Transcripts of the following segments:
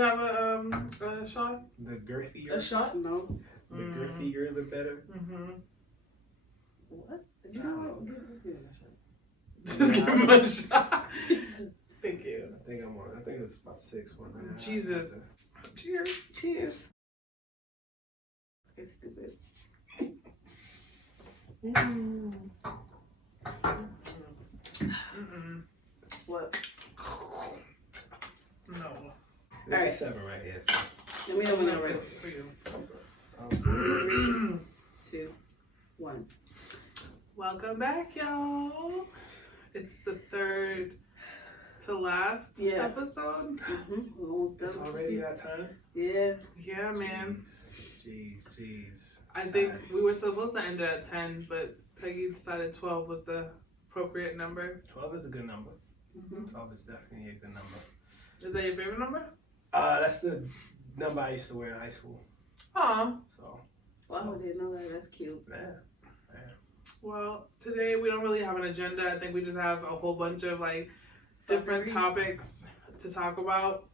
have a shot? The girthier. A shot? No. The girthier, the better. Mm-hmm. What? No, give him a shot. Just give him a shot. Thank you. I think it's about 6 1. Jesus. Cheers. Cheers. It's stupid. What? No. This is 7 right here. Let me know when I'm ready. For you. 3, 2, 1. Welcome back, y'all. It's the third to last episode. Mm-hmm. Almost done. It's already that time? Yeah. Yeah, man. Jeez. I think we were supposed to end it at 10, but Peggy decided 12 was the appropriate number. 12 is a good number. Mm-hmm. 12 is definitely a good number. Is that your favorite number? That's the number I used to wear in high school. Oh. So. Wow, I didn't know that. That's cute. Yeah. Well, today we don't really have an agenda. I think we just have a whole bunch of different topics to talk about.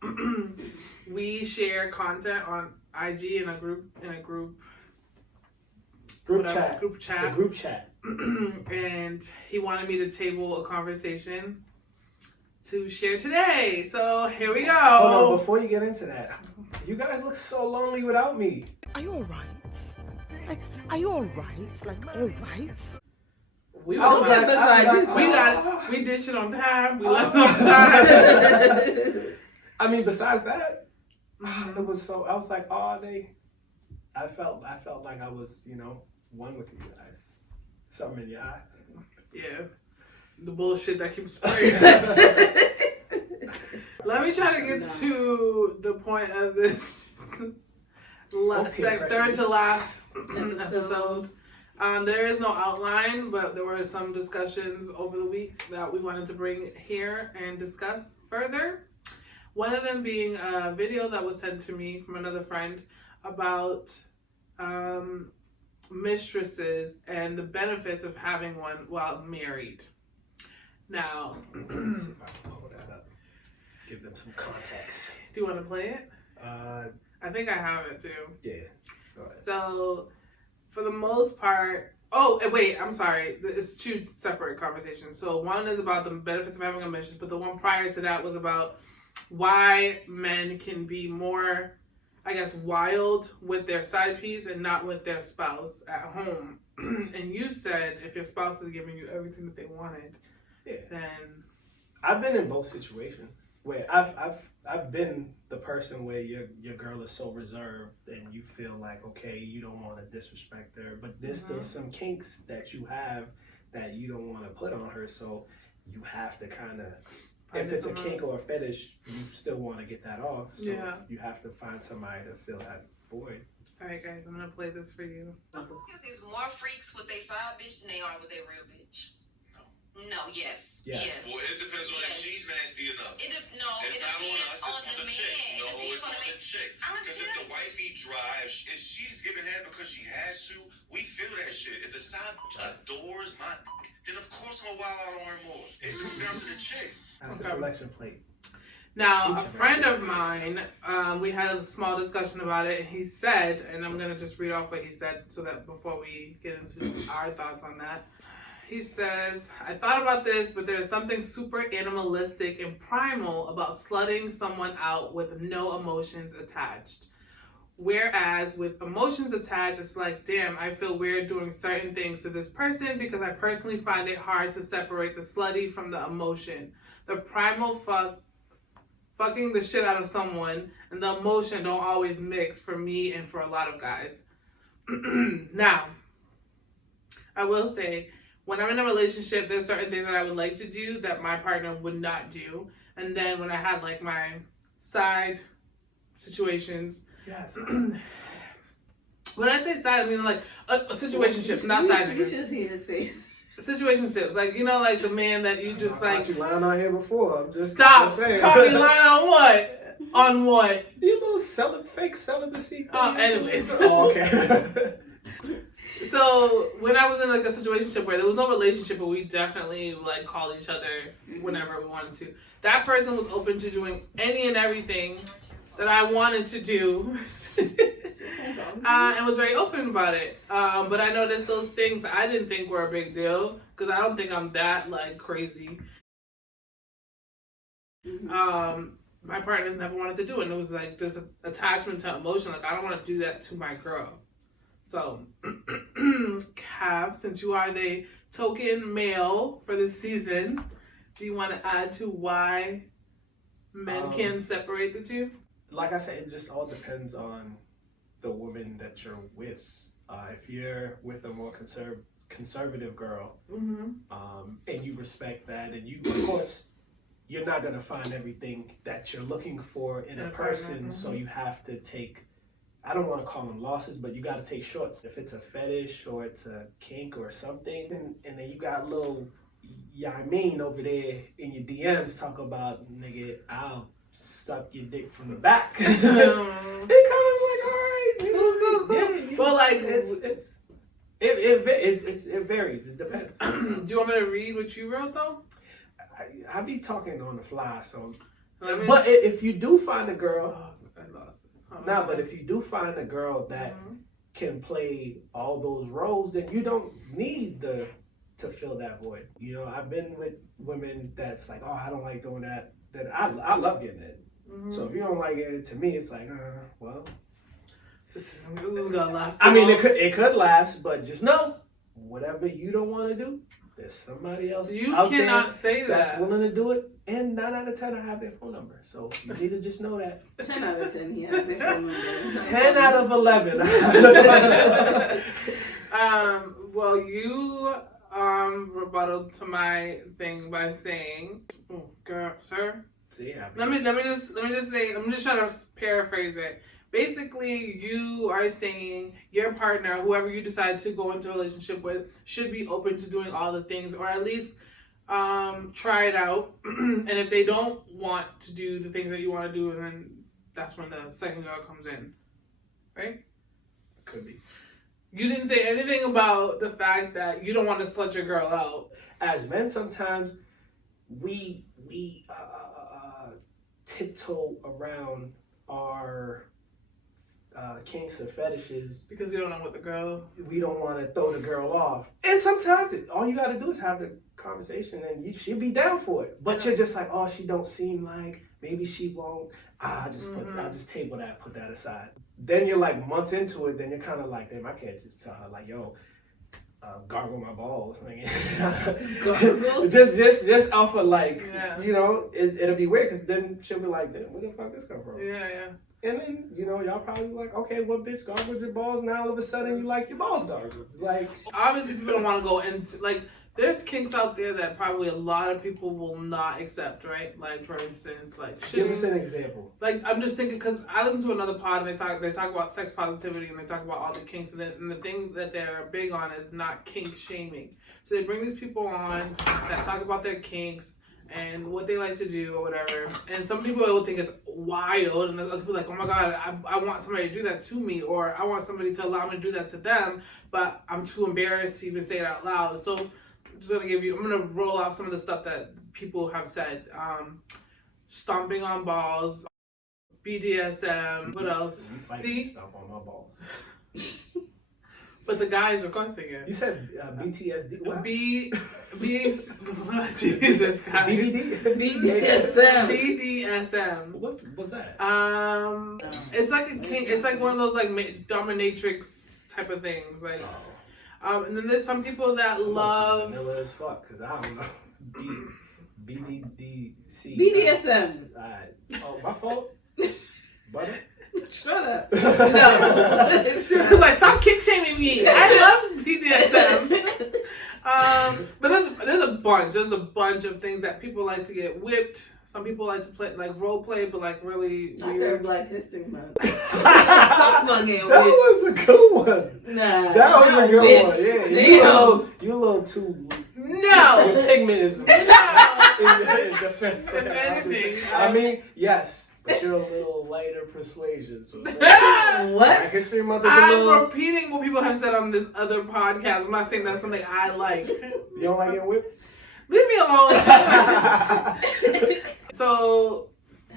We share content on IG in a group chat. The group chat. And he wanted me to table a conversation to share today. So here we go. Hold on, before you get into that, you guys look so lonely without me. Are you alright? Are you alright? Alright? We did shit on time. We left on time. I mean, besides that, it was so. I was like, all day. I felt like I was, one with you guys. Something in your eye. Yeah, the bullshit that keeps spraying. Let me try to get to the point of this third to last episode. There is no outline, but there were some discussions over the week that we wanted to bring here and discuss further. One of them being a video that was sent to me from another friend about mistresses and the benefits of having one while married. Now, let's see if I can pull that up. Give them some context. Do you want to play it? I think I have it too. Yeah. Go ahead. So, for the most part, I'm sorry. It's two separate conversations. So one is about the benefits of having a mistress, but the one prior to that was about why men can be more, wild with their side piece and not with their spouse at home. And you said if your spouse is giving you everything that they wanted, then I've been in both situations where I've been the person where your girl is so reserved and you feel like, okay, you don't want to disrespect her, but there's still some kinks that you have that you don't want to put on her, so you have to kind of, if it's a kink or a fetish, you still want to get that off, so you have to find somebody to fill that void. Alright guys, I'm going to play this for you. There's more freaks with their side bitch than they are with their real bitch. No, yes. Yes. Well, it depends on if she's nasty enough. It depends on the chick. No, it's on the chick. Because if the wifey drives, if she's giving that because she has to, we feel that shit. If the side adores my then of course I'm gonna wild out on her more. It comes down to the chick. That's the collection plate. Now, a friend of mine, we had a small discussion about it, and he said, and I'm going to just read off what he said so that before we get into our thoughts on that. He says, I thought about this, but there's something super animalistic and primal about slutting someone out with no emotions attached. Whereas with emotions attached, it's like, damn, I feel weird doing certain things to this person because I personally find it hard to separate the slutty from the emotion. The primal fucking the shit out of someone and the emotion don't always mix for me and for a lot of guys. Now, I will say, when I'm in a relationship, there's certain things that I would like to do that my partner would not do. And then when I had like my side situations, yes. When I say side, I mean like situationships, not side niggas. You should see his face. Situationships, like like the man that you just like. You lying out here before. I'm just stop. saying. Caught me lying on what? On what? You little fake celibacy. Oh, anyways. Oh, okay. So when I was in like a situationship where there was no relationship, but we definitely like call each other whenever we wanted to. That person was open to doing any and everything that I wanted to do. And was very open about it. But I noticed those things I didn't think were a big deal because I don't think I'm that like crazy. My partners never wanted to do it, and it was like this attachment to emotion. Like, I don't want to do that to my girl. So, Cav, since you are the token male for this season, do you want to add to why men can separate the two? Like I said, it just all depends on the woman that you're with. If you're with a more conservative girl, and you respect that, and you, of course, you're not gonna find everything that you're looking for in a person, so you have to take, I don't want to call them losses, but you got to take shorts. If it's a fetish or it's a kink or something, and then you got little Yamin over there in your DMs talk about, nigga, I'll suck your dick from the back. It kind of like, all right, well, like it varies. It depends. Do you want me to read what you wrote though? I be talking on the fly, so. But if you do find a girl, I lost it. but if you do find a girl that can play all those roles, then you don't need to fill that void. You know, I've been with women that's like, oh, I don't like doing that. That I love getting it. So if you don't like it, to me, it's like, well, this is gonna last. I mean, it could last, but just know, whatever you don't want to do, there's somebody else out cannot there say that's that. willing to do it, and 9 out of 10 I have their phone number. So you need to just know that. 10 out of 10, he has their phone number. 10 out of 11. Well, you rebutted to my thing by saying, sir. See, Let me just say, I'm just trying to paraphrase it. Basically, you are saying your partner, whoever you decide to go into a relationship with, should be open to doing all the things, or at least try it out. And if they don't want to do the things that you want to do, then that's when the second girl comes in, right? Could be. You didn't say anything about the fact that you don't want to slut your girl out. As men, sometimes we tiptoe around our kinks or fetishes Because you don't know what the girl... We don't want to throw the girl off. And sometimes all you got to do is have the conversation and she'll be down for it. But you're just like, oh, she don't seem like, maybe she won't. I'll just table that, put that aside. Then you're like months into it, then you're kind of like, damn, I can't just tell her like, yo, gargle my balls. Gargle? just off of like, Yeah. you know, it'll be weird because then she'll be like, damn, where the fuck this come from? Yeah. And then, you know, y'all probably like, okay, what bitch gargled your balls? Now all of a sudden you like your balls gargled. Like, obviously people don't want to go into, like, there's kinks out there that probably a lot of people will not accept, right? Like, for instance, like, give us an example. Like, I'm just thinking, because I listen to another pod and they talk about sex positivity and they talk about all the kinks, and the thing that they're big on is not kink shaming. So they bring these people on that talk about their kinks and what they like to do or whatever, and some people will think it's wild, and other people are like, oh my god, I want somebody to do that to me, or I want somebody to allow me to do that to them, but I'm too embarrassed to even say it out loud. So I'm gonna roll off some of the stuff that people have said. Stomping on balls, BDSM, what else? See? Stomp on my balls. But the guys requesting it. You said BTSD. What? Jesus Christ. BDSM. BDSM. What's that? It's like a king. It's like one of those like dominatrix type of things. Like, and then there's some people that love. Vanilla as fuck, cause I don't know. BDDC. BDSM. Alright. Oh, my fault. Butter. Shut up. No. She was like, stop kick shaming me. I love BDSM. But there's a bunch of things that people like to get whipped. Some people like to play like role play, but like really Not their weird. Black History Month. That was a good one. Nah. That was a good one. Yeah. You a little too. No. Pigmentism. In defense. If anything, I mean, yes, but you're a little lighter persuasion. So What? Black History Month is a I'm little. repeating what people have said on this other podcast. I'm not saying that's something I like. You don't like getting whipped? Leave me alone. So,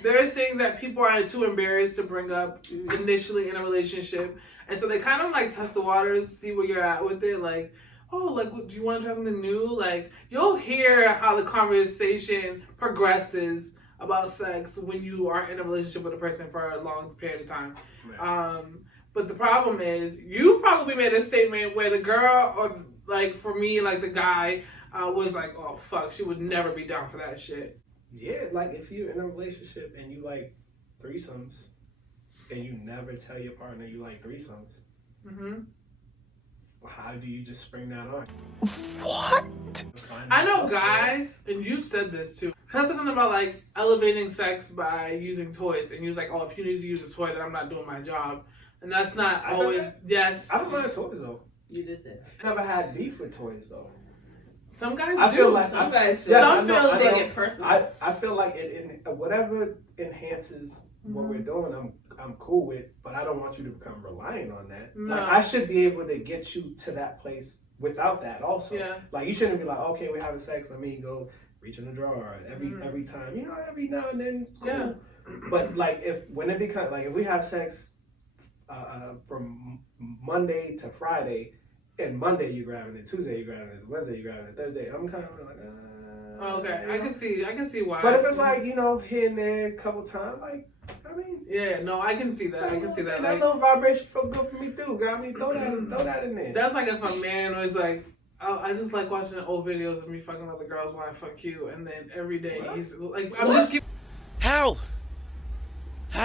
there's things that people are too embarrassed to bring up initially in a relationship, and so they kind of like test the waters, see where you're at with it. Like, oh, like, do you want to try something new? Like, you'll hear how the conversation progresses about sex when you are in a relationship with a person for a long period of time. Right. But the problem is, you probably made a statement where the girl, or like for me, like the guy, was like, oh fuck, she would never be down for that shit. Yeah, like if you're in a relationship and you like threesomes and you never tell your partner you like threesomes, how do you just spring that on? What? I know guys, and you've said this too, because something about like elevating sex by using toys, and you was like, oh, if you need to use a toy, then I'm not doing my job. And that's not I said always, that? yes. I don't mind toys though. You did say. I never had beef with toys though. Some guys I do. feel like Some guys do. yes, Some feel take it personal. I feel like it whatever enhances what we're doing, I'm cool with, but I don't want you to become reliant on that. No. Like I should be able to get you to that place without that also. Yeah. Like you shouldn't be like, okay, we're having sex, let me go reach in the drawer every time. You know, every now and then, cool. Yeah. But like when it becomes like if we have sex from Monday to Friday, and Monday you grabbing it, Tuesday you grabbing it, Wednesday you grabbing it, Thursday, I'm kind of like, Okay, I can see why. But if it's like, you know, here and there a couple times, like, I mean, yeah, no, I can see that. I can see that. That Like, little vibration feel good for me too. I mean, throw that in there. that's like if a man was like, oh, I just like watching old videos of me fucking other girls while I fuck you, and then every day he's like, I'm just giving How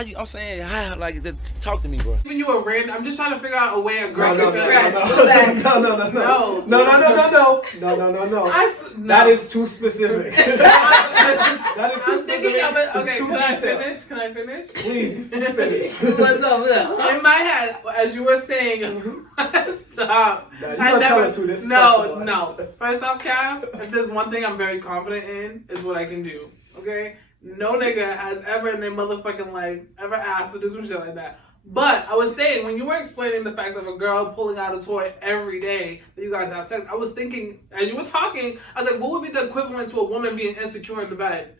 you? I'm saying, how? Like, talk to me, bro. you a random. I'm just trying to figure out a way a girl No. can scratch. No. That is too specific. That is too I'm thinking specific. of it. It's Okay, too can I detailed. finish? Can I finish? Please finish. What's up there? In my head, as you were saying, stop. Now, you I gonna tell never- us who this No. person was. First off, Cav, if there's one thing I'm very confident in, is what I can do. Okay? No nigga has ever in their motherfucking life ever asked to do some shit like that. But I was saying, when you were explaining the fact of a girl pulling out a toy every day that you guys have sex, I was thinking, as you were talking, I was like, what would be the equivalent to a woman being insecure in the bed?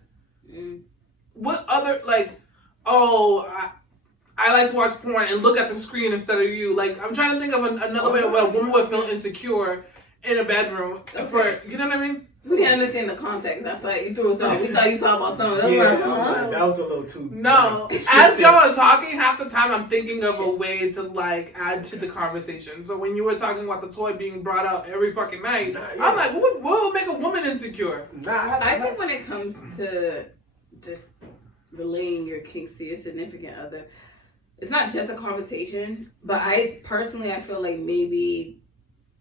What other, like, I like to watch porn and look at the screen instead of you. Like, I'm trying to think of another way where a woman would feel insecure in a bedroom. For, you know what I mean? We didn't understand the context. That's why you threw us off. We thought you saw about something. Yeah, Like, that was a little too. No. As y'all are talking, half the time I'm thinking of a way to, like, add to the conversation. So when you were talking about the toy being brought out every fucking night, I'm like, what would make a woman insecure? I think when it comes to just relaying your kinks to your significant other, it's not just a conversation, but I feel like maybe,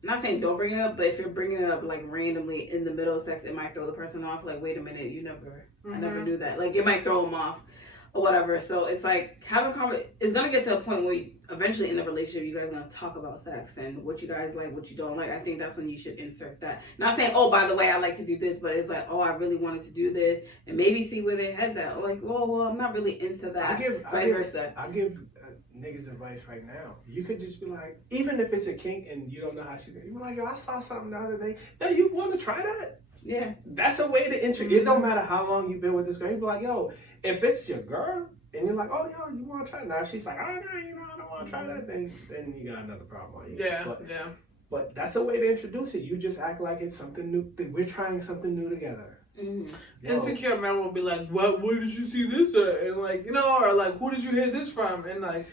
I'm not saying don't bring it up, but if you're bringing it up like randomly in the middle of sex, it might throw the person off. Like, wait a minute, I never do that. Like, it might throw them off or whatever. So it's like having it's gonna get to a point where eventually in the relationship you guys are gonna talk about sex and what you guys like, what you don't like. I think that's when you should insert that. Not saying, oh, by the way, I like to do this, but it's like, oh, I really wanted to do this, and maybe see where their heads at. Like, well, I'm not really into that. Vice versa. I give niggas advice right now. You could just be like, even if it's a kink and you don't know how she did, you be like, yo, I saw something the other day. Yo, you want to try that? Yeah. That's a way to introduce. It don't matter how long you've been with this girl. You be like, yo, if it's your girl and you're like, oh, yo, you want to try it? Now she's like, oh, no, I don't want to try that. Then you got another problem on you. Yeah. But that's a way to introduce it. You just act like it's something new. We're trying something new together. Mm-hmm. Insecure men will be like, what? Where did you see this at? And like, or like, who did you hear this from? And like,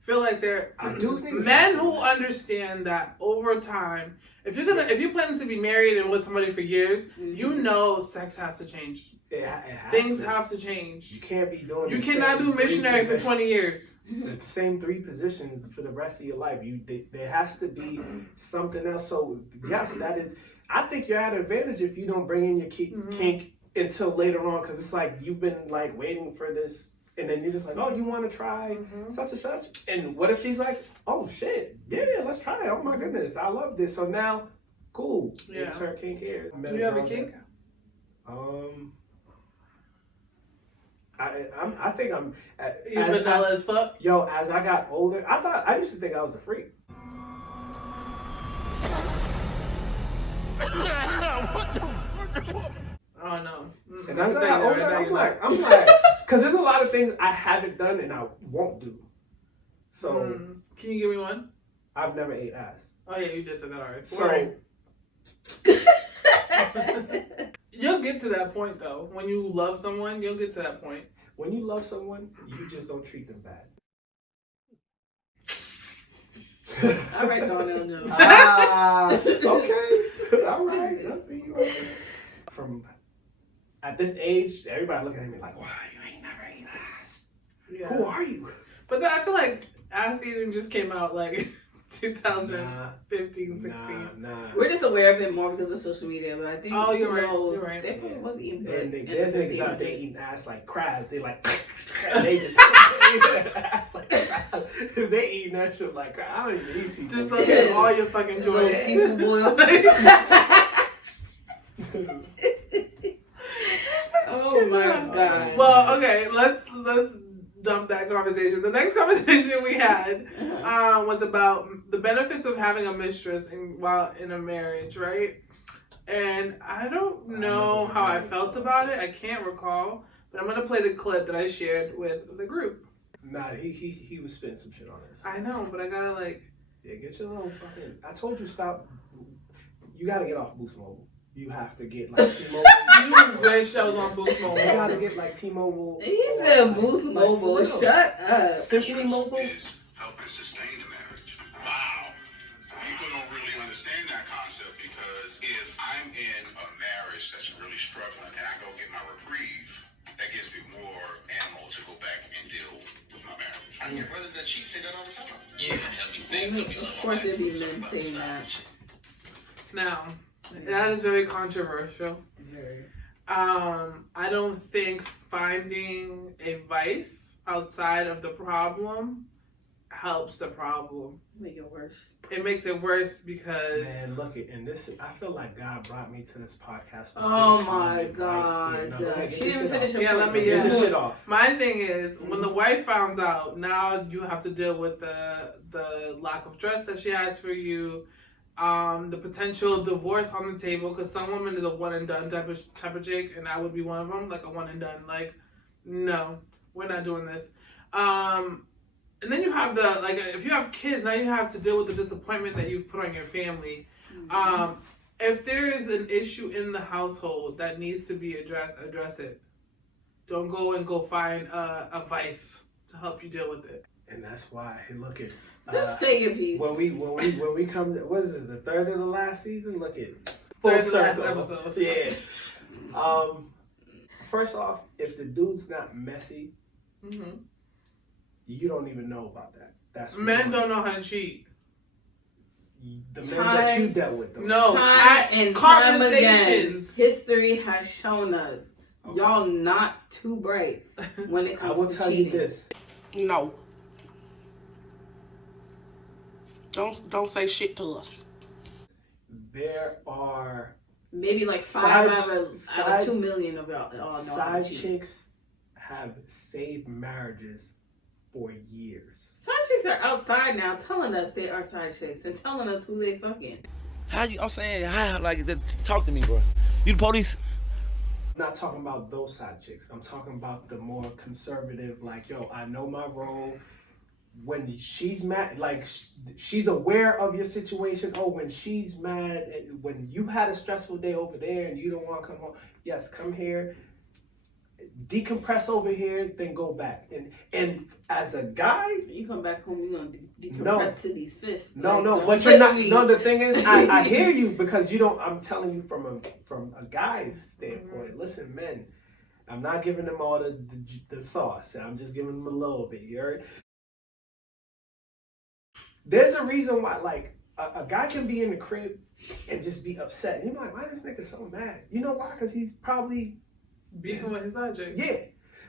feel like they're men who understand that over time, if you're planning to be married and with somebody for years, you know sex has to change. Things have to change. You can't be doing. You cannot do missionary for 20 years. The same 3 positions for the rest of your life. There has to be something else. So yes, that is. I think you're at an advantage if you don't bring in your kink until later on, because it's like you've been like waiting for this. And then you're just like, oh, you want to try such and such? And what if she's like, oh, shit, yeah, let's try it. Oh, my goodness, I love this. So now, cool. Yeah. It's her kink here. Do you have a kink? I think I'm... You vanilla as fuck? Yo, as I got older, I used to think I was a freak. Oh no. Mm-mm. And as I Say got that older, right now, I'm you're like, because there's a lot of things I haven't done and I won't do. So Can you give me one? I've never ate ass. Oh yeah, you just said that already. So You'll get to that point though. When you love someone, you'll get to that point. when you love someone, you just don't treat them bad. All right, Darnell, no. Okay. All right. I see you. From at this age, everybody looking at me like, "Wow, you ain't never eaten ass. Yeah. Who are you?" But then I feel like ass eating just came out like 2015, 16. Nah. We're just aware of it more because of social media, but I think Oh, you're right. knows, You're right. They probably wasn't eating butt And in there's the niggas out there 1500s. eating ass like crabs. They like, and they just ass like crabs. They eating that shit like crabs. I don't even eat seafood. Just look at all your fucking Little joints. seafood boil. Oh my god. Well, okay, let's dump that conversation. The next conversation we had was about the benefits of having a mistress while in a marriage, right? And I don't know how I felt about it. I can't recall, but I'm gonna play the clip that I shared with the group. Nah, he was spitting some shit on us. I know, but I gotta like. Yeah, get your little fucking. I told you stop. You gotta get off Boost Mobile. You have to get like T-Mobile. You wish I was on Boost Mobile. You gotta get like T-Mobile. He said Boost Mobile. Like, for real. Shut up. Simply Mobile. Is helping sustain the marriage. Wow. People don't really understand that concept because if I'm in a marriage that's really struggling and I go get my reprieve, that gives me more ammo to go back and deal with my marriage. I get brothers that cheat say that all the time. Yeah, help me stay. Of course, it'd be men saying that. Now, that is very controversial. I don't think finding a vice outside of the problem helps the problem. Make it worse. It makes it worse because Man, look it, and this. I feel like God brought me to this podcast. For Oh this my moment God. right here. No, go ahead, She get didn't your finish shit her Yeah, point. let me off. get Get your shit off. my thing is when the wife finds out, now you have to deal with the lack of trust that she has for you, the potential divorce on the table because some woman is a one and done type of chick, and I would be one of them, like a one and done. Like, no, we're not doing this. And then you have if you have kids, now you have to deal with the disappointment that you've put on your family. If there is an issue in the household that needs to be addressed, address it. Don't go find a vice to help you deal with it. And that's why. Hey, look at. Just say your piece. When we come to, what is this, the third of the last season? Look at Third full of the last circle. episode. Yeah. First off, if the dude's not messy, Mm-hmm. you don't even know about that. That's Men one. don't know how to cheat. The men that you dealt with. Though. No, Time and time again, conversations. history has shown us y'all not too bright when it I comes will to tell cheating. you this. No. Don't say shit to us. There are Maybe like Side- 5 out of 2 million of y'all all know how to side cheat. chicks have saved marriages for years. Side chicks are outside now telling us they are side chicks and telling us who they fucking. I'm saying, talk to me, bro. You the police? I'm not talking about those side chicks. I'm talking about the more conservative, like, yo, I know my role. When she's mad, like, she's aware of your situation. Oh, when she's mad, when you had a stressful day over there and you don't want to come home, yes, come here, decompress over here, then go back. And as a guy, You come back home, you're gonna decompress No. to these fists. no, Like, no, don't but play you're not. with me. No, the thing is, I hear you because you don't. I'm telling you from a guy's standpoint. Listen, men, I'm not giving them all the sauce. I'm just giving them a little bit. You heard? There's a reason why, like, a guy can be in the crib and just be upset. And you're like, why is this nigga so mad? You know why? Because he's probably Beefing with his side chick. yeah.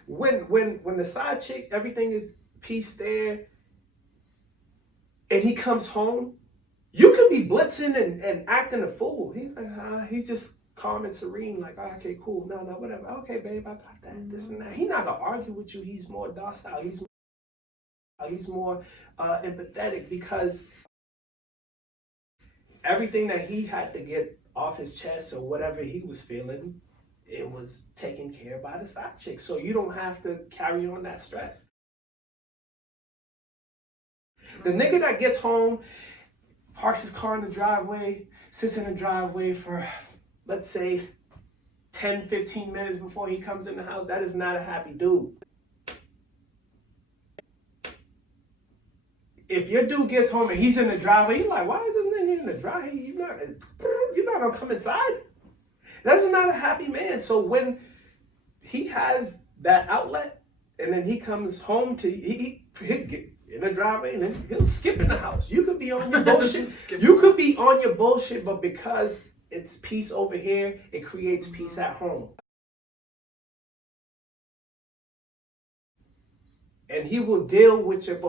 When the side chick, everything is peace there, and he comes home, you can be blitzing and acting a fool. He's like, he's just calm and serene, like, okay, cool, no, whatever. Okay, babe, I got that, this and that. He's not gonna argue with you. He's more docile. He's more empathetic because everything that he had to get off his chest or whatever he was feeling, it was taken care of by the side chick. So you don't have to carry on that stress. The nigga that gets home, parks his car in the driveway, sits in the driveway for, let's say, 10, 15 minutes before he comes in the house, that is not a happy dude. If your dude gets home and he's in the driveway, you're like, why is this nigga in the driveway? You're not gonna come inside? That's not a happy man. So when he has that outlet and then he comes home to, he'll get in the driveway and then he'll skip in the house. You could be on your bullshit. You could be on your bullshit, but because it's peace over here, it creates peace at home. And he will deal with your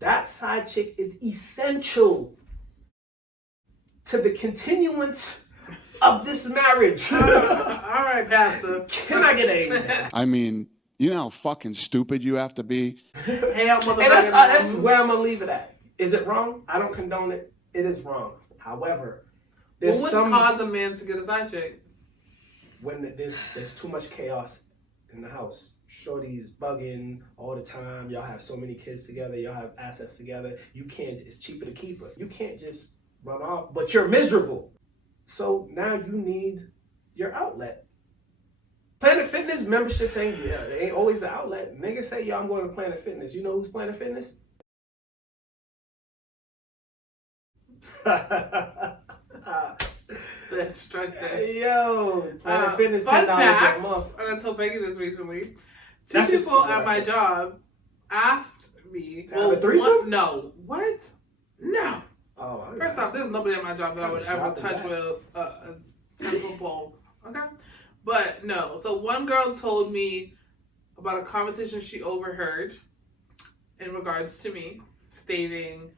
that side chick is essential to the continuance of this marriage. All right, Pastor. Can I get a? I mean, you know how fucking stupid you have to be? Hey, I'm And that's where I'm gonna leave it at. Is it wrong? I don't condone it. It is wrong. However, there's what some would cause a man to get a side chick? when there's too much chaos in the house. Shorty's bugging all the time. Y'all have so many kids together. Y'all have assets together. You can't. It's cheaper to keep her. You can't just run off. But you're miserable. So now you need your outlet. Planet Fitness memberships ain't always the outlet. Niggas say, yo, I'm going to Planet Fitness. You know who's Planet Fitness? Let's strike that. Yo, Planet Fitness, $10 fun fact, a month. I told Peggy this recently. Two That's just people what at I my heard. job asked me. To have a threesome? No. What? No. Oh, I First off, there's nobody at my job that I would ever Dropping touch that. with a 10-foot pole. Okay? But no. So one girl told me about a conversation she overheard in regards to me, stating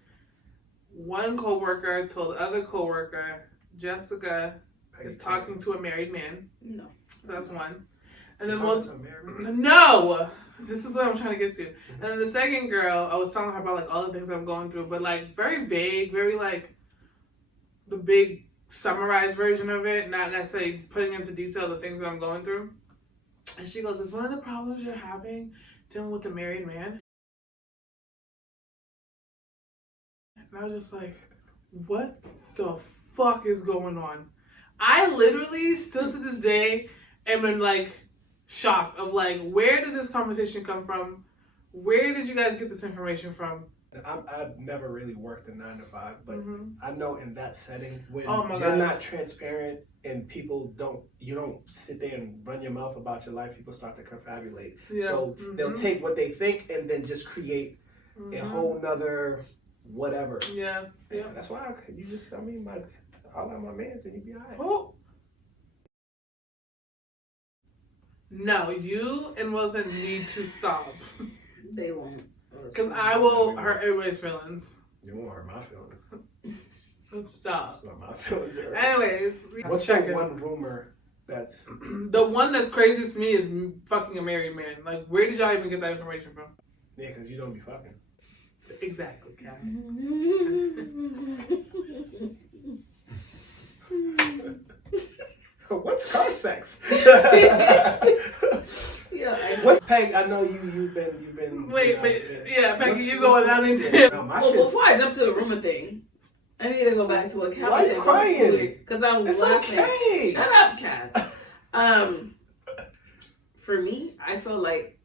one coworker told the other coworker, Jessica is talking to a married man. No. So that's one. And then Talking to a married man? no, this is what I'm trying to get to. And then the second girl, I was telling her about like all the things I'm going through, but like very vague, very like the big summarized version of it, not necessarily putting into detail the things that I'm going through. And she goes, "Is one of the problems you're having dealing with a married man?" And I was just like, what the fuck is going on? I literally, still to this day, am in like shock of like, where did this conversation come from? Where did you guys get this information from? I've never really worked a 9 to 5, but I know in that setting when Oh my you're God. not transparent and people you don't sit there and run your mouth about your life, people start to confabulate. Yeah. So they'll take what they think and then just create a whole nother whatever. Yeah. Yeah. That's why I'll let my mans and you be alright. Oh. No, you and Wilson need to stop. They won't. Because I will hurt everybody's feelings. You won't hurt my feelings. Stop. But my feelings are hurt. Anyways, What's check the it. one rumor that's The one that's craziest to me is fucking a married man. Like, where did y'all even get that information from? yeah, because you don't be fucking. Exactly, Kat. What's car sex? Yeah. What's Peg? I know you've been. Wait, yeah, Peggy, What's- you go without me. No, my Well, shit's- before I jump to the rumor thing, I need to go back to what Kat Why was you saying. crying? Because I was It's laughing. okay. Shut up, Kat. For me, I feel like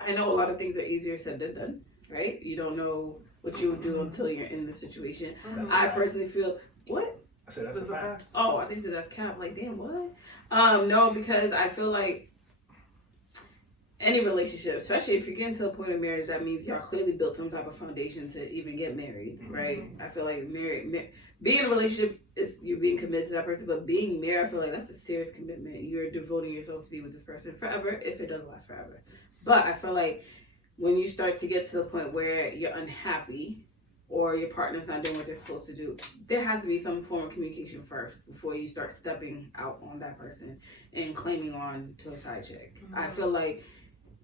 I know a lot of things are easier said than done, right? You don't know what you would do until you're in the situation. That's I a fact. personally feel, what? I said that's a fact. Oh, I think so that's Cap. Like, damn, what? No, because I feel like any relationship, especially if you're getting to a point of marriage, that means y'all clearly built some type of foundation to even get married, right? I feel like being in a relationship is you're being committed to that person, but being married, I feel like that's a serious commitment. You're devoting yourself to be with this person forever, if it does last forever. But I feel like when you start to get to the point where you're unhappy or your partner's not doing what they're supposed to do, there has to be some form of communication first before you start stepping out on that person and claiming on to a side chick. I feel like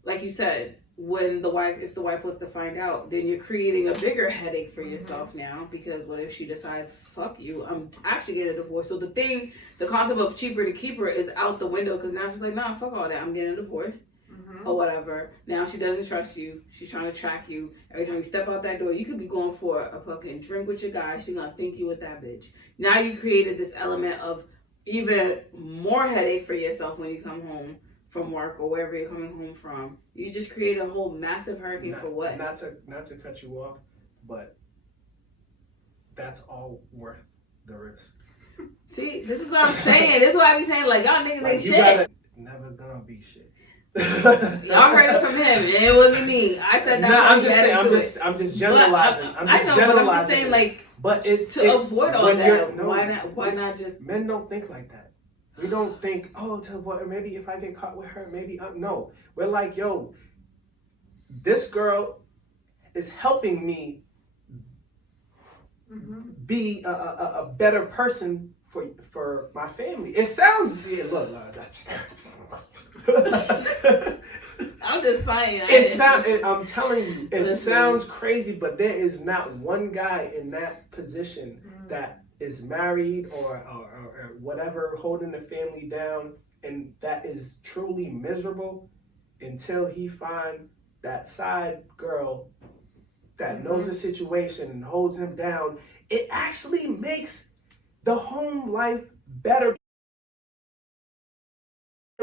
like you said, if the wife was to find out, then you're creating a bigger headache for yourself now, because what if she decides, fuck you, I'm actually getting a divorce. So the concept of cheaper to keep her is out the window, because now she's like, nah, fuck all that, I'm getting a divorce. Or whatever. Now she doesn't trust you. She's trying to track you. Every time you step out that door, you could be going for a fucking drink with your guy. She's gonna think you with that bitch. Now you created this element of even more headache for yourself when you come home from work or wherever you're coming home from. You just created a whole massive hurricane for what? Not to cut you off, but that's all worth the risk. See, this is what I'm saying. This is why I be saying, like, y'all niggas ain't shit. Never gonna be shit. Y'all heard it from him. It wasn't me. I said that. No, I'm just generalizing. But I'm just saying, like, to avoid all that. Why not just? Men don't think like that. We don't think, maybe if I get caught with her, maybe no. We're like, yo, this girl is helping me be a better person for my family. It sounds look. I'm just saying. I'm telling you, it sounds crazy, but there is not one guy in that position that is married or whatever, holding the family down, and that is truly miserable until he find that side girl that knows the situation and holds him down. It actually makes the home life better,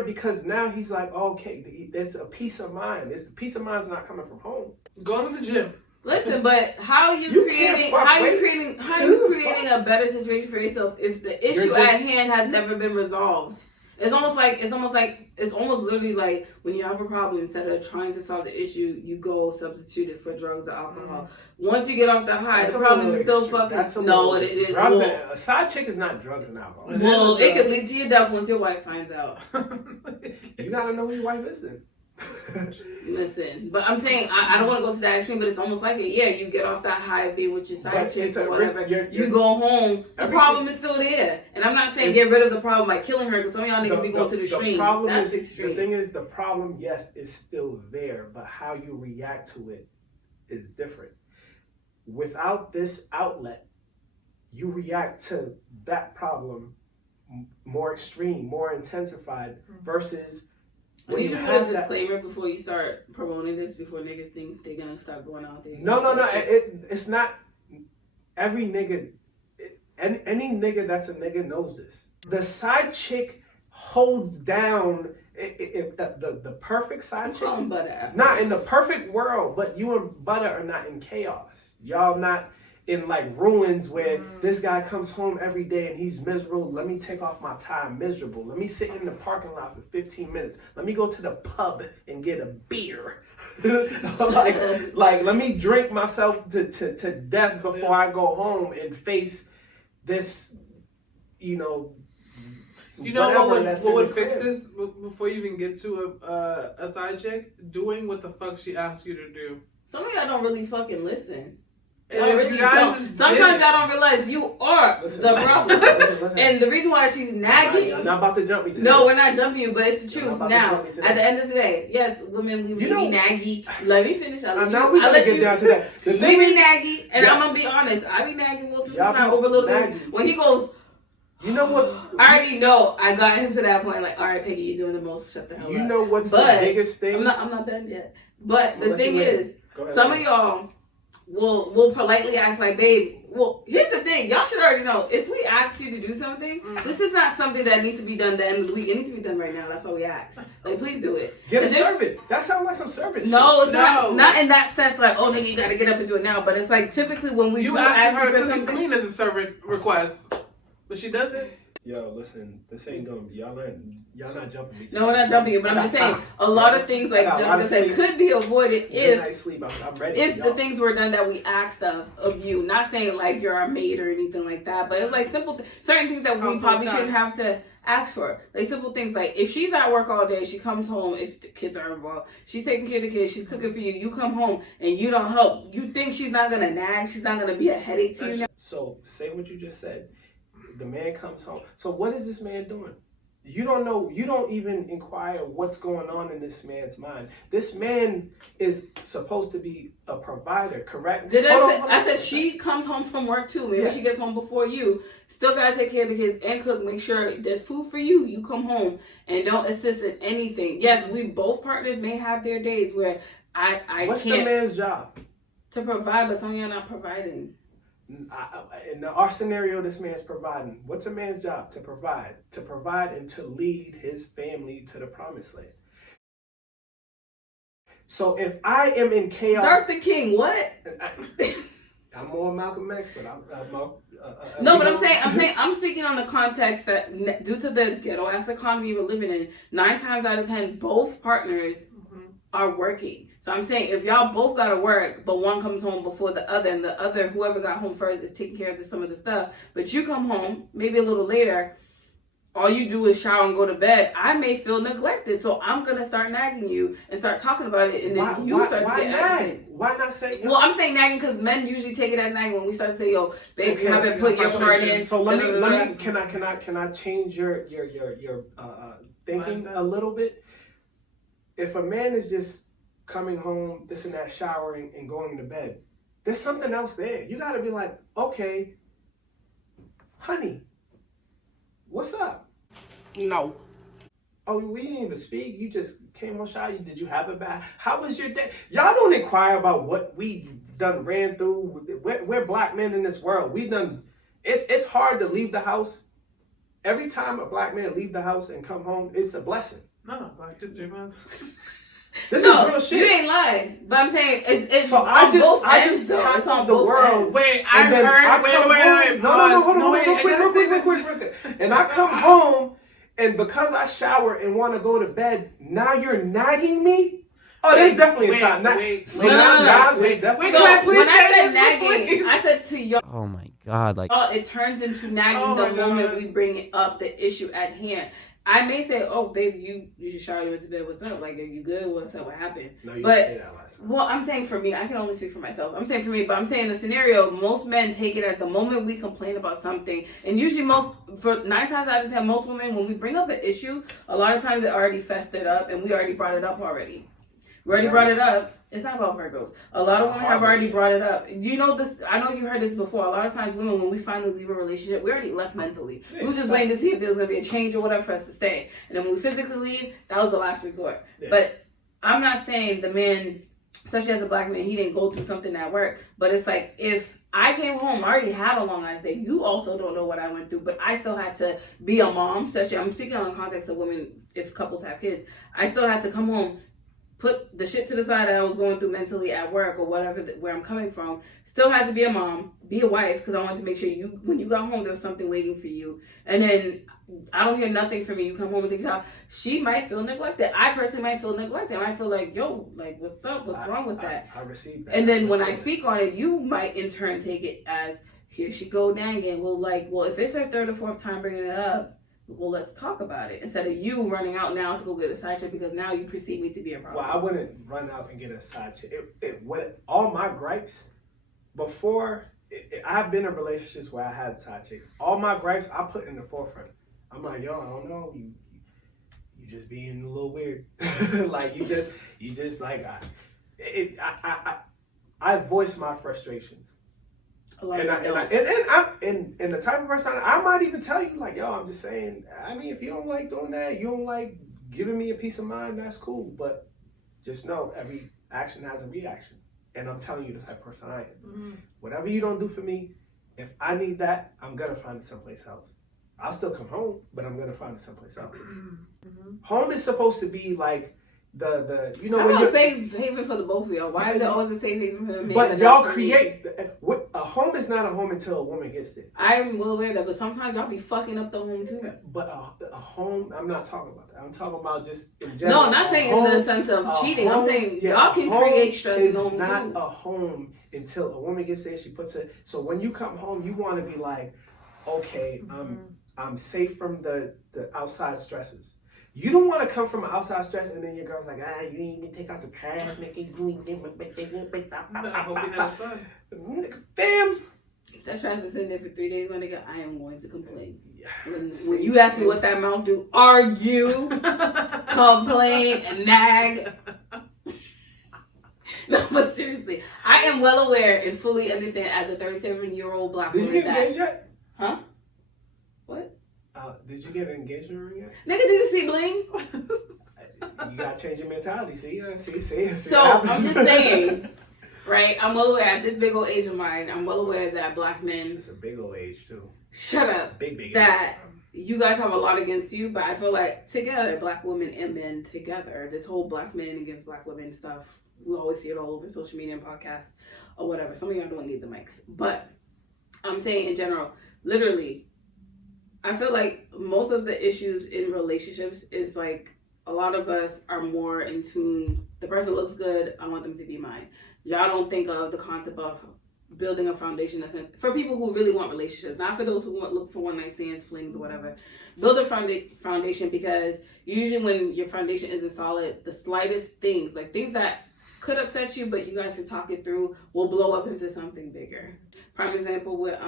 because now he's like, okay, there's a peace of mind. The peace of mind's not coming from home. Go to the gym. Listen, but how are you creating a better situation for yourself if the issue at hand has never been resolved? It's almost literally like when you have a problem, instead of trying to solve the issue, you go substitute it for drugs or alcohol. Once you get off the high, the problem is still fucking. No, it is. A side chick is not drugs and alcohol. Well, it could lead to your death once your wife finds out. You gotta know who your wife is then. Listen, but I'm saying I don't want to go to that extreme, but it's almost like it. Yeah, you get off that high, be with your side chicks or whatever. You go home, the problem is still there. And I'm not saying get rid of the problem by killing her, because some of y'all niggas be going to the extreme. That's extreme. The thing is, the problem, yes, is still there, but how you react to it is different. Without this outlet, you react to that problem more extreme, more intensified, versus. When you put a disclaimer before you start promoting this, before niggas think they're gonna start going out there. No. It's not. Every nigga, any nigga that's a nigga knows this. The side chick holds down the perfect side chick. Not in the perfect world, but you and Butter are not in chaos. Y'all not in like ruins where this guy comes home every day and he's miserable. Let me take off my tie, I'm miserable. Let me sit in the parking lot for 15 minutes. Let me go to the pub and get a beer. like let me drink myself to death before I go home and face this, what would fix this before you even get to a side chick? Doing what the fuck she asks you to do. Some of y'all don't really fucking listen. Sometimes y'all don't realize you are the problem. Listen. And the reason why she's nagging. I'm not about to jump me today. No, we're not jumping you, but it's the truth. Now, at the end of the day, yes, women, we be naggy. Let me finish. I'll let you down to that. We be naggy, and I'm going to be honest. I be nagging most of the time over little things. When he goes, you know what's... I already know. I got him to that point, like, all right, Peggy, you're doing the most. Shut the hell up. You know what's the biggest thing? I'm not done yet. But the thing is, some of y'all will politely ask, like, babe, well, here's the thing. Y'all should already know. If we ask you to do something, this is not something that needs to be done at the end of the week. It needs to be done right now. That's why we ask. Like, please do it. Get a servant. That sounds like some servant shit. No, it's not in that sense, like, oh, nigga, you got to get up and do it now. But it's like, typically when we do ask her for something. Clean as a servant request. But she doesn't. Yo, listen, this ain't gonna be, y'all not jumping me. No, we're not jumping you, but I'm just saying, a lot of things, like Jessica said, could be avoided if the things were done that we asked of you. Not saying like you're our maid or anything like that, but it's like certain things that we probably shouldn't have to ask for. Like simple things like if she's at work all day, she comes home, if the kids are involved, she's taking care of the kids, she's cooking for you, you come home and you don't help. You think she's not gonna nag, she's not gonna be a headache to you. So say what you just said. The man comes home. So what is this man doing? You don't know. You don't even inquire what's going on in this man's mind. This man is supposed to be a provider, correct? I said she comes home from work too. Maybe she gets home before you. Still gotta take care of the kids and cook. Make sure there's food for you. You come home and don't assist in anything. Yes, we both partners may have their days where I What's can't. the man's job? To provide, but some of you are not providing. In our scenario, this man's providing. What's a man's job? To provide and to lead his family to the promised land. So if I am in chaos, Darth the King, what? I'm more Malcolm X, but no, but I'm speaking on the context that due to the ghetto ass economy we're living in, 9 times out of 10, both partners are working. So I'm saying if y'all both gotta work, but one comes home before the other, and the other, whoever got home first, is taking care of some of the stuff, but you come home maybe a little later, all you do is shower and go to bed, I may feel neglected. So I'm gonna start nagging you and start talking about it, and then you start to get agitated. Why not say? Well, I'm saying nagging because men usually take it as nagging when we start to say, "Yo, babe, you haven't put your part in." So let me. Can I change your thinking a little bit? If a man is just coming home, this and that, showering and going to bed, there's something else there. You got to be like, okay, honey, what's up? No. Oh, we didn't even speak. You just came on shower. Did you have a bath? How was your day? Y'all don't inquire about what we done ran through. We're black men in this world. We done. It's hard to leave the house. Every time a black man leave the house and come home, it's a blessing. No, like just 3 months. This is real shit. You ain't lying, but I'm saying it's so I just tackled the world. Wait, I heard. Wait. No, hold on, real quick. And I come home, and because I shower and want to go to bed, now you're nagging me. Oh, there's definitely a sign. Wait. So when I said nagging, I said to y'all. Oh my God! Like, it turns into nagging the moment we bring up the issue at hand. I may say, "Oh, baby, you should shower, you went to bed. What's up? Like, are you good? What's up? What happened?" No, you but didn't say that last time. well, I'm saying for me, I can only speak for myself. I'm saying for me, but I'm saying the scenario, most men take it as the moment we complain about something, and usually for 9 times out of 10, most women, when we bring up an issue, a lot of times it already festered up, and we already brought it up already. We already brought it up. It's not about Virgos. A lot of women have already brought it up. You know this. I know you heard this before. A lot of times, women, when we finally leave a relationship, we already left mentally. We were just waiting to see if there was gonna be a change or whatever for us to stay. And then when we physically leave, that was the last resort. Yeah. But I'm not saying the man, especially as a black man, he didn't go through something at work. But it's like if I came home, I already had a long ass day. You also don't know what I went through, but I still had to be a mom. Especially, I'm speaking on the context of women if couples have kids. I still had to come home, put the shit to the side that I was going through mentally at work or whatever, where I'm coming from. Still had to be a mom, be a wife, because I wanted to make sure when you got home, there was something waiting for you. And then I don't hear nothing from you. You come home and take a shower. She might feel neglected. I personally might feel neglected. I might feel like, yo, like, what's up? What's wrong with that? I received that. And then when I speak on it, you might in turn take it as, here she go danging. Well, if it's her 3rd or 4th time bringing it up, well, let's talk about it. Instead of you running out now to go get a side chick because now you perceive me to be a problem. Well, I wouldn't run out and get a side chick. All my gripes, before, I've been in relationships where I had side chicks. All my gripes, I put in the forefront. I'm like, yo, I don't know. You just being a little weird. Like, you just like, I voice my frustrations. And the type of person I might even tell you, like, yo, I'm just saying, I mean, if you don't like doing that, you don't like giving me a peace of mind, that's cool. But just know every action has a reaction. And I'm telling you the type of person I am. Mm-hmm. Whatever you don't do for me, if I need that, I'm gonna find it someplace else. I'll still come home, but I'm gonna find it someplace else. Mm-hmm. Home is supposed to be like the you know. I'm not safe haven for the both of y'all. Why is it always a safe haven for the man? But y'all create a home is not a home until a woman gets there. I'm well aware of that, but sometimes y'all be fucking up the home too. But a home, I'm not talking about that. I'm talking about just in general. No, I'm not saying in the sense of cheating. I'm saying y'all can create stress in the home too. It's not a home until a woman gets there. She puts it. So when you come home, you want to be like, okay, I'm safe from the outside stresses. You don't want to come from an outside stress and then your girl's like, you didn't even take out the trash, Damn. If that trash was sitting there for 3 days, my nigga, I am going to complain. When you ask me what that mouth do, argue, complain, and nag. No, but seriously, I am well aware and fully understand as a 37-year-old black Did you woman get engaged yet? Huh? What? Did you get an engagement ring yet? Nigga, do you see bling? You gotta change your mentality. See. So I'm just saying, right? I'm well aware at this big old age of mine. I'm well aware that black men. It's a big old age too. Shut up. Big. That you guys have a lot against you, but I feel like together, black women and men together, this whole black men against black women stuff. We always see it all over social media and podcasts or whatever. Some of y'all don't need the mics, but I'm saying in general, literally, I feel like most of the issues in relationships is like a lot of us are more in tune. The person looks good. I want them to be mine. Y'all don't think of the concept of building a foundation in a sense for people who really want relationships, not for those who want look for one night stands, flings, or whatever. Build a foundation because usually when your foundation isn't solid, the slightest things, like things that could upset you, but you guys can talk it through, will blow up into something bigger. Prime example with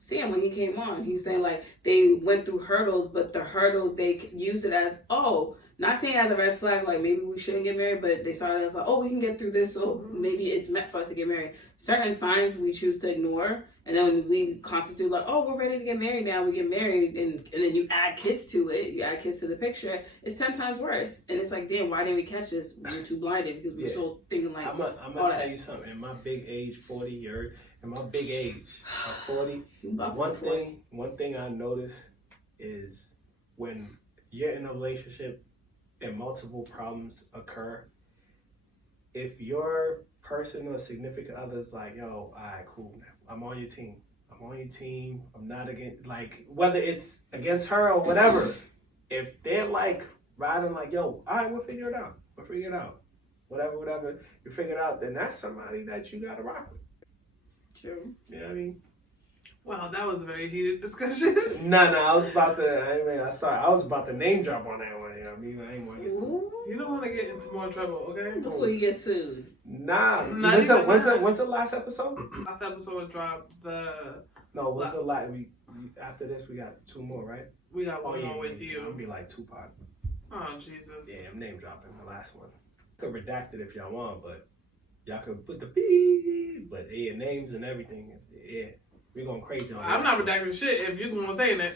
Sam, when he came on, he was saying like they went through hurdles, but the hurdles they used it as, not saying as a red flag, like maybe we shouldn't get married, but they saw it as like, we can get through this, so maybe it's meant for us to get married. Certain signs we choose to ignore, and then when we constitute like, we're ready to get married now, we get married, and then you add kids to it, you add kids to the picture, it's 10 times worse. And it's like, damn, why didn't we catch this? We were too blinded because we were so thinking like, I'm gonna tell you something. In my big age, 40 years, in my big age, 40, one thing I notice is when you're in a relationship and multiple problems occur, if your person or significant other is like, all right, cool, I'm on your team. I'm not against, like, whether it's against her or whatever, if they're like riding like, all right, we'll figure it out. Whatever, you figure it out, then that's somebody that you gotta rock with. True. You know what I mean? Wow, that was a very heated discussion. No, I was about to name drop on that one. You know what I mean? I ain't want to get too. You don't want to get into more trouble, okay? Before you get sued. Nah. When's the last episode? Last episode dropped what's the last? We after this we got 2 more, right? We got one more with you. It'll be like Tupac. Oh Jesus. Yeah, I'm name dropping the last one. I could redact it if y'all want, but y'all could put the beep. But yeah, names and everything. Yeah. We going crazy on that. I'm not redacting shit if you're gonna say that.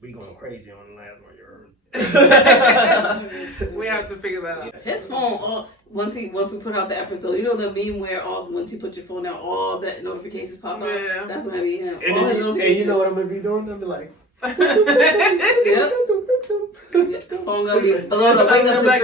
We going crazy on the last one, you heard. We have to figure that out. His phone, once we put out the episode, you know the meme where once you put your phone down, all the notifications pop up? Yeah. That's gonna be him. And you know what I'm gonna be doing? I'm gonna be like, yep. Phone gonna be wake up to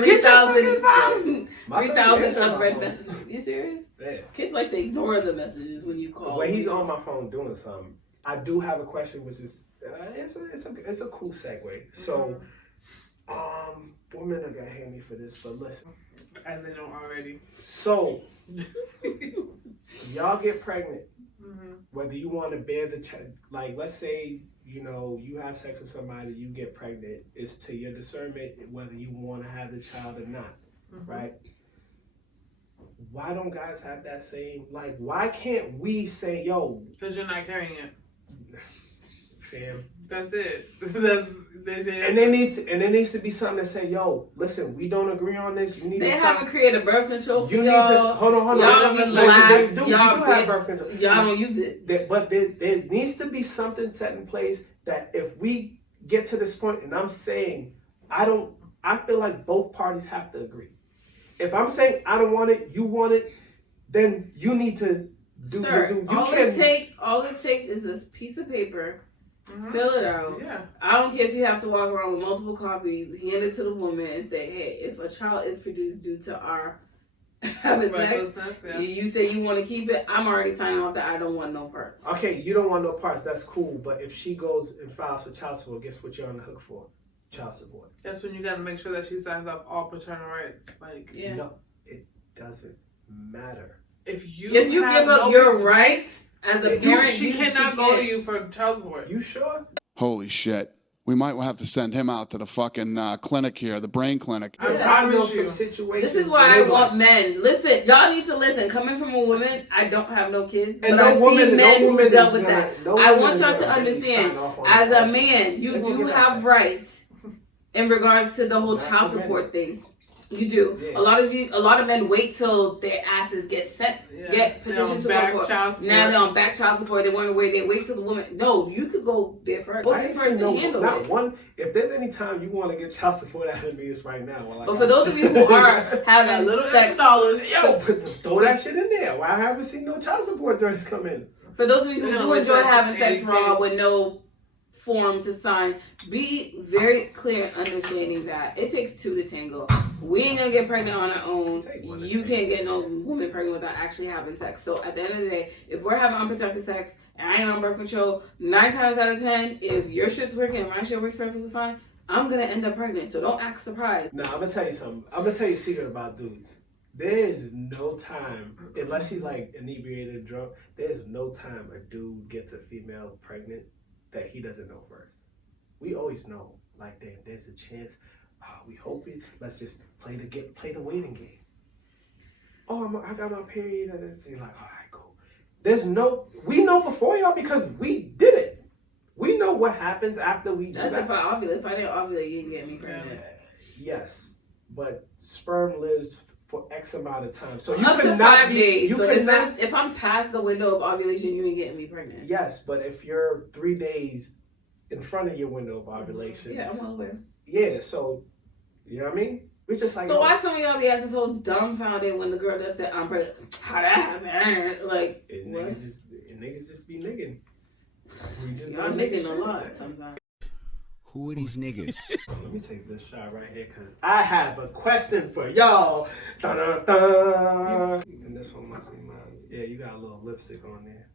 3,000 unread messages. You serious? Yeah. Kids like to ignore the messages when you call. When he's on my phone doing something, I do have a question, which is it's a cool segue. So, women are gonna hate me for this, but listen, as they don't already. So, y'all get pregnant, whether you want to bear the child. Like, let's say you have sex with somebody, you get pregnant. It's to your discernment whether you want to have the child or not, right? Why don't guys have that same, like, why can't we say, because you're not carrying it, fam? That's it. That's it. And there needs to be something that say, listen, we don't agree on this. You need. They haven't created birth control for you y'all. Need to hold on. Y'all don't you do have birth control. Y'all don't use it. But there needs to be something set in place that if we get to this point, and I'm saying I feel like both parties have to agree. If I'm saying I don't want it, you want it, then you need to do. Sir, all it takes is this piece of paper. Fill it out. Yeah. I don't care if you have to walk around with multiple copies, hand it to the woman and say, hey, if a child is produced due to our having sex, you say you want to keep it, I'm already signing off that I don't want no parts. Okay, you don't want no parts, that's cool, but if she goes and files for child support, guess what you're on the hook for? Child support. That's when you gotta make sure that she signs off all paternal rights. Like, no, it doesn't matter. If you give up your rights as a parent, she cannot go to you for child support. You sure? Holy shit. we might have to send him out to the fucking clinic here, the brain clinic. I I know promise some you. situations. This is why I want men. Listen, y'all need to listen. Coming from a woman, I don't have no kids, but I've seen men who dealt with that. I want y'all to understand, as a man, you do have rights in regards to the whole child support thing. You do. Yeah. A lot of men wait till their asses get petitioned to go court. Now they're on back child support. They want to wait. They wait till the woman. No, you could go there first. Go there first and handle it. If there's any time you want to get child support out of me, it's right now. But for those of you who are having little sex, dollars, throw that shit in there. Why I haven't seen no child support joints come in? For those of you who do enjoy having sex raw with no form to sign, be very clear in understanding that it takes two to tango. We ain't gonna get pregnant on our own. You can't get no woman pregnant without actually having sex. So at the end of the day, if we're having unprotected sex and I ain't on birth control, 9 times out of 10, if your shit's working and my shit works perfectly fine, I'm gonna end up pregnant. So don't act surprised. Now I'm gonna tell you something. I'm gonna tell you a secret about dudes. There is no time, unless he's like inebriated, drunk. There's no time a dude gets a female pregnant that he doesn't know first. We always know, like, damn, there's a chance. We hope it. Let's just play the waiting game. Oh, I got my period, and it's like, all right, cool. We know before y'all because we did it. We know what happens after we do That's that. if I ovulate. If I didn't ovulate, you didn't get me pregnant. Yes, but sperm lives for X amount of time. So you up to cannot 5 days. So cannot, if I'm past the window of ovulation, you ain't getting me pregnant. yes, but if you're 3 days in front of your window of ovulation. Yeah, I'm well aware. Yeah, so, you know what I mean? We just like. So why some of y'all be acting so dumbfounded when the girl that said I'm pregnant? How that happen? Like, niggas just be nigging. Y'all nigging a lot sometimes. Who are these niggas? Let me take this shot right here because I have a question for y'all. Dun-dun-dun. And this one must be mine. Yeah, you got a little lipstick on there.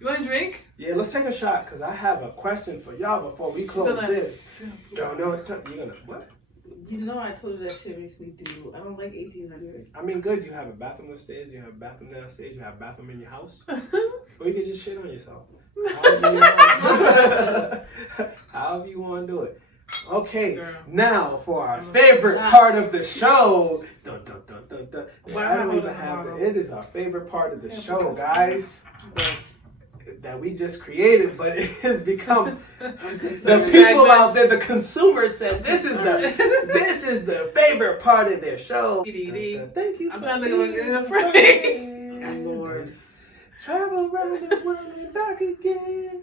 You want to drink? Yeah, let's take a shot because I have a question for y'all before we close this. Don't know. You're gonna what? You know I told you that shit makes me do. I don't like 1800. I mean, good. You have a bathroom upstairs. You have a bathroom downstairs. You have a bathroom in your house. Or you can just shit on yourself. However you want to do it. Okay, Girl. now for our favorite part of the show. Dun, dun, dun, dun, dun. Why I don't am I even have holding it. It is our favorite part of the show, guys. That we just created, but it has become the people out there, the consumers said this is the favorite part of their show. Thank you. I'm trying to think of a good phrase. Lord. Travel around the world and back again.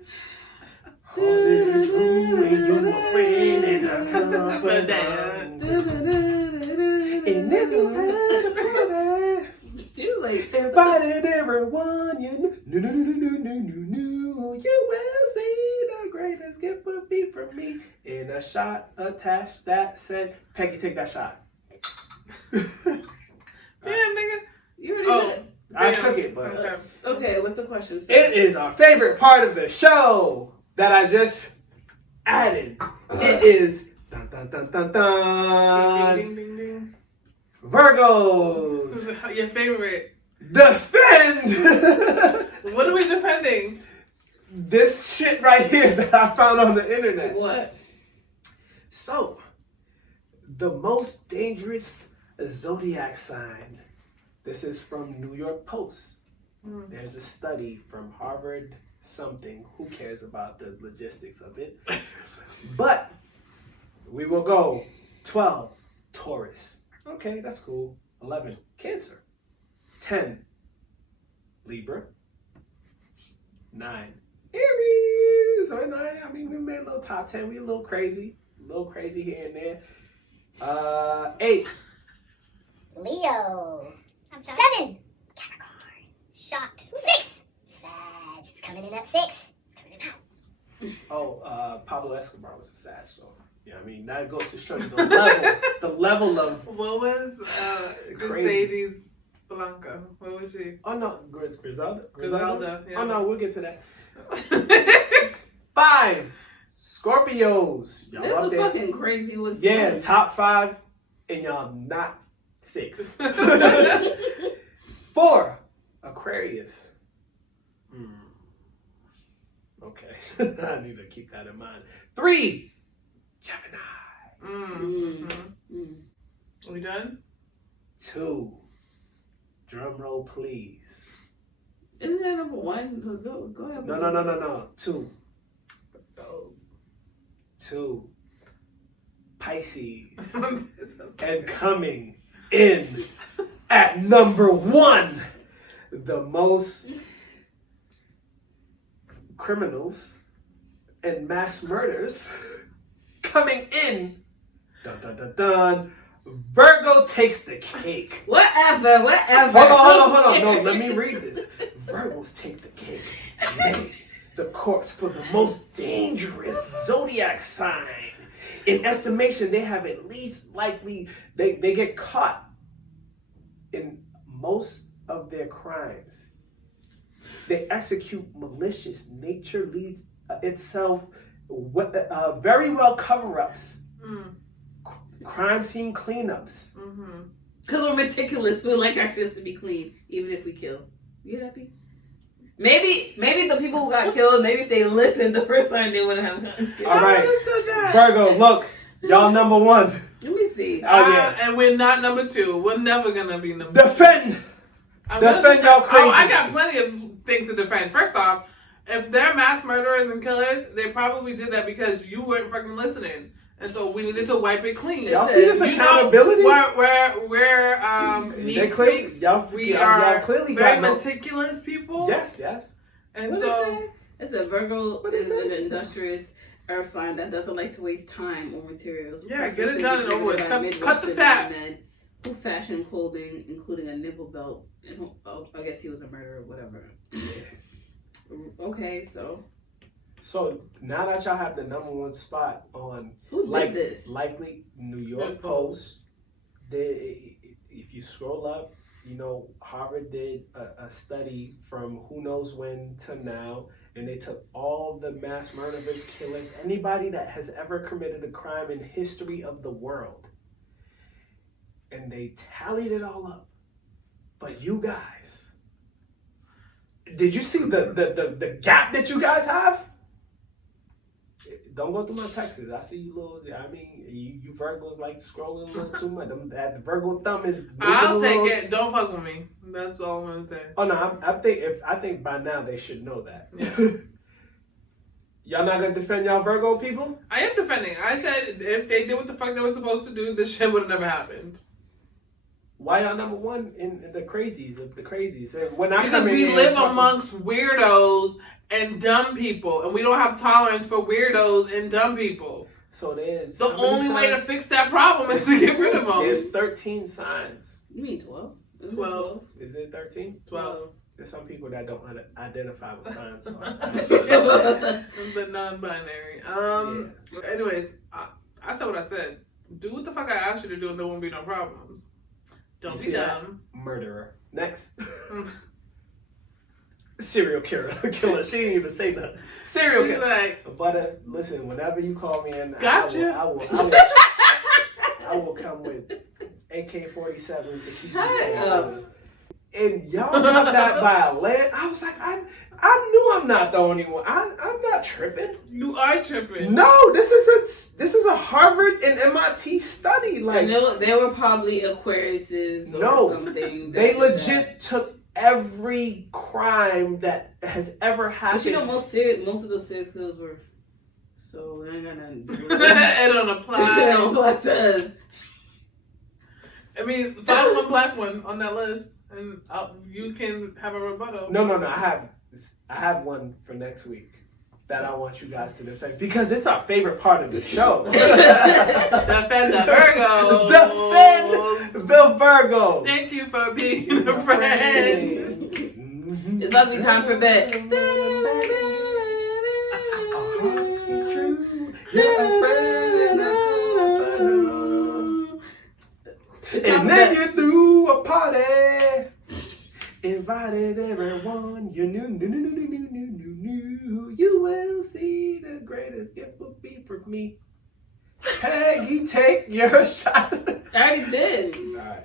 All this room and you're my friend and I come for that. And if you had a party, invited everyone you knew, you will see the greatest gift would be from me. And a shot attached that said, Peggy, take that shot. Damn, nigga. You already did it. I took it, but Okay, what's the question? it is our favorite part of the show that I just added. It is dun dun dun dun dun. Ding, ding, ding, ding. Virgos. This is your favorite. Defend. What are we defending? This shit right here that I found on the internet. What? So, the most dangerous zodiac sign. This is from New York Post. There's a study from Harvard something. Who cares about the logistics of it? But we will go 12, Taurus. Okay, that's cool. 11, Cancer. 10, Libra. 9, Aries. So I mean, we made a little top 10. We a little crazy here and there. 8, Leo. 7, Capricorn. Shot. 6, Sag. Just coming in at 6. It's coming in out. Oh, Pablo Escobar was a Sag, so yeah, I mean that goes to show you the level of. What was Mercedes Blanca? What was she? Oh no, Griselda. Griselda. Yeah. Oh no, we'll get to that. 5, Scorpios. Y'all This up was there? fucking crazy. Was Yeah, top 5, and y'all not 6. 4, Aquarius. Okay, I need to keep that in mind. 3, Gemini. Are we done? 2. Drum roll, please. Isn't that number 1? Go ahead. No. 2. 2. Pisces. And coming in at number 1, the most criminals and mass murders coming in. Dun, dun, dun, dun. Virgo takes the cake. Whatever. Hold on. No, let me read this. Virgos take the cake. They, the corpse for the most dangerous zodiac sign. In estimation, they have at least likely, they get caught in most of their crimes. They execute malicious. Nature leads itself very well cover-ups. Crime scene cleanups. Because we're meticulous. We like our shit to be clean, even if we kill. You happy? Maybe the people who got killed, maybe if they listened the first time, they wouldn't have gotten killed. All right. Virgo, look. Y'all number 1. Let me see. Oh, yeah. And we're not number 2. We're never going to be number 2. Defend y'all crazy. Oh, I got plenty of things to defend. First off, if they're mass murderers and killers, they probably did that because you weren't fucking listening. And so we needed to wipe it clean. Y'all see this accountability? We're neat freaks. We are clearly very meticulous people. Yes. And what so it's a Virgo is an industrious earth sign that doesn't like to waste time or materials. Yeah, get it done and over with. Cut the fat. Who fashioned clothing, including a nipple belt. And I guess he was a murderer, whatever. Okay, so now that y'all have the number 1 spot on who did this? Likely New York Post. If you scroll up, Harvard did a study from who knows when to now, and they took all the mass murderers, killers, anybody that has ever committed a crime in history of the world, and they tallied it all up. But you guys, did you see the gap that you guys have? Don't go through my texts. I see you you Virgos like scrolling a little too much. The Virgo thumb is. I'll take it. Don't fuck with me. That's all I'm gonna say. Oh no, I think by now they should know that. Yeah. Y'all not gonna defend y'all Virgo people? I am defending. I said if they did what the fuck they were supposed to do, this shit would have never happened. Why y'all number 1 in the crazies of the crazies? Because we live amongst weirdos and dumb people, and we don't have tolerance for weirdos and dumb people. So there's the only way to fix that problem is to get rid of them. There's 13 signs. You mean 12? 12. Is it 13? 12. There's some people that don't identify with signs. So the non-binary. Anyways, I said what I said. Do what the fuck I asked you to do, and there won't be no problems. Don't be dumb. Murderer. Next. Serial killer. She didn't even say that. Serial killer. But listen, whenever you call me in, gotcha. I will come with AK-47s to keep Shut you safe. up. And y'all got that by a land. I was like, I knew I'm not the only one. I'm not tripping. You are tripping. No, this is a Harvard and MIT study. Like, and they were probably Aquariuses or something. They legit took every crime that has ever happened. But most of those serial killers were. So I ain't got nothing to do with it don't apply. It don't apply to us. I mean, find one black one on that list, and you can have a rebuttal. No. I have one for next week that I want you guys to defend because it's our favorite part of the show. Defend the Virgos. Defend the Virgos. Thank you for being a friend. It's about to be time for bed. You're a friend and then you threw a party, invited everyone you knew. You will see the greatest gift will be for me. Peggy, take your shot. I already did. All right.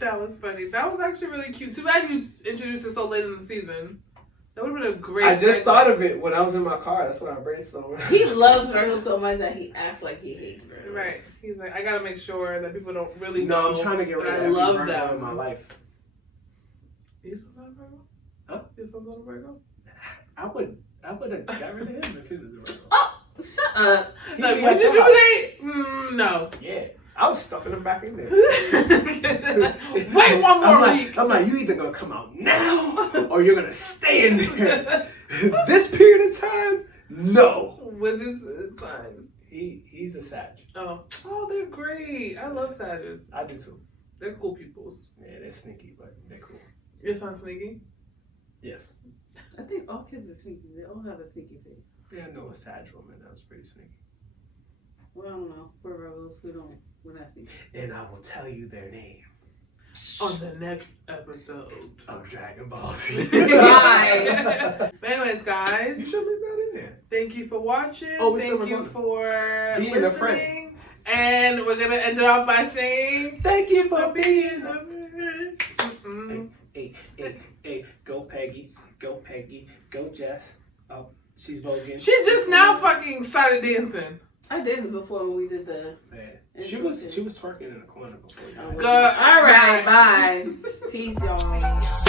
That was funny. That was actually really cute. Too bad you introduced it so late in the season. That would have been a great. I just thought of it when I was in my car. That's what I brainstormed. He loves Virgos so much that he acts like he hates Virgos. Right. He's like, I gotta make sure that people don't really No, know. I'm trying to get rid of that I every love Virgo them in my life. Is son not a Virgo? Huh? Is son not a Virgo? I would have got rid of him if he was a Virgo. Oh, shut up. He Like, be would at you your do house. that? No. Yeah. I was stuffing him back in there. Wait one more week. I'm like, you either gonna come out now or you're gonna stay in there. This period of time, no. With his sign. He's a Sag. Oh, they're great. I love Sagittarius. I do too. They're cool peoples. Yeah, they're sneaky, but they're cool. Your son's sneaky? Yes. I think all kids are sneaky. They all have a sneaky face. Yeah, I know a Sag woman that was pretty sneaky. Well, I don't know. We're Virgos. We're not sneaky. And I will tell you their name On the next episode of Dragon Ball Z. Bye. But anyways, guys, You should leave that in there. thank you for watching. Oh, we Thank still you recording. for Being a friend. listening. And we're gonna end it off by saying Thank you for being a friend. Mm-mm. Hey, go Peggy, go Jess. Oh, she's voguing. She just now fucking started dancing. I did this before when we did the. Man, she was twerking in the corner before. Oh, You Good. all right. Bye. Peace, y'all.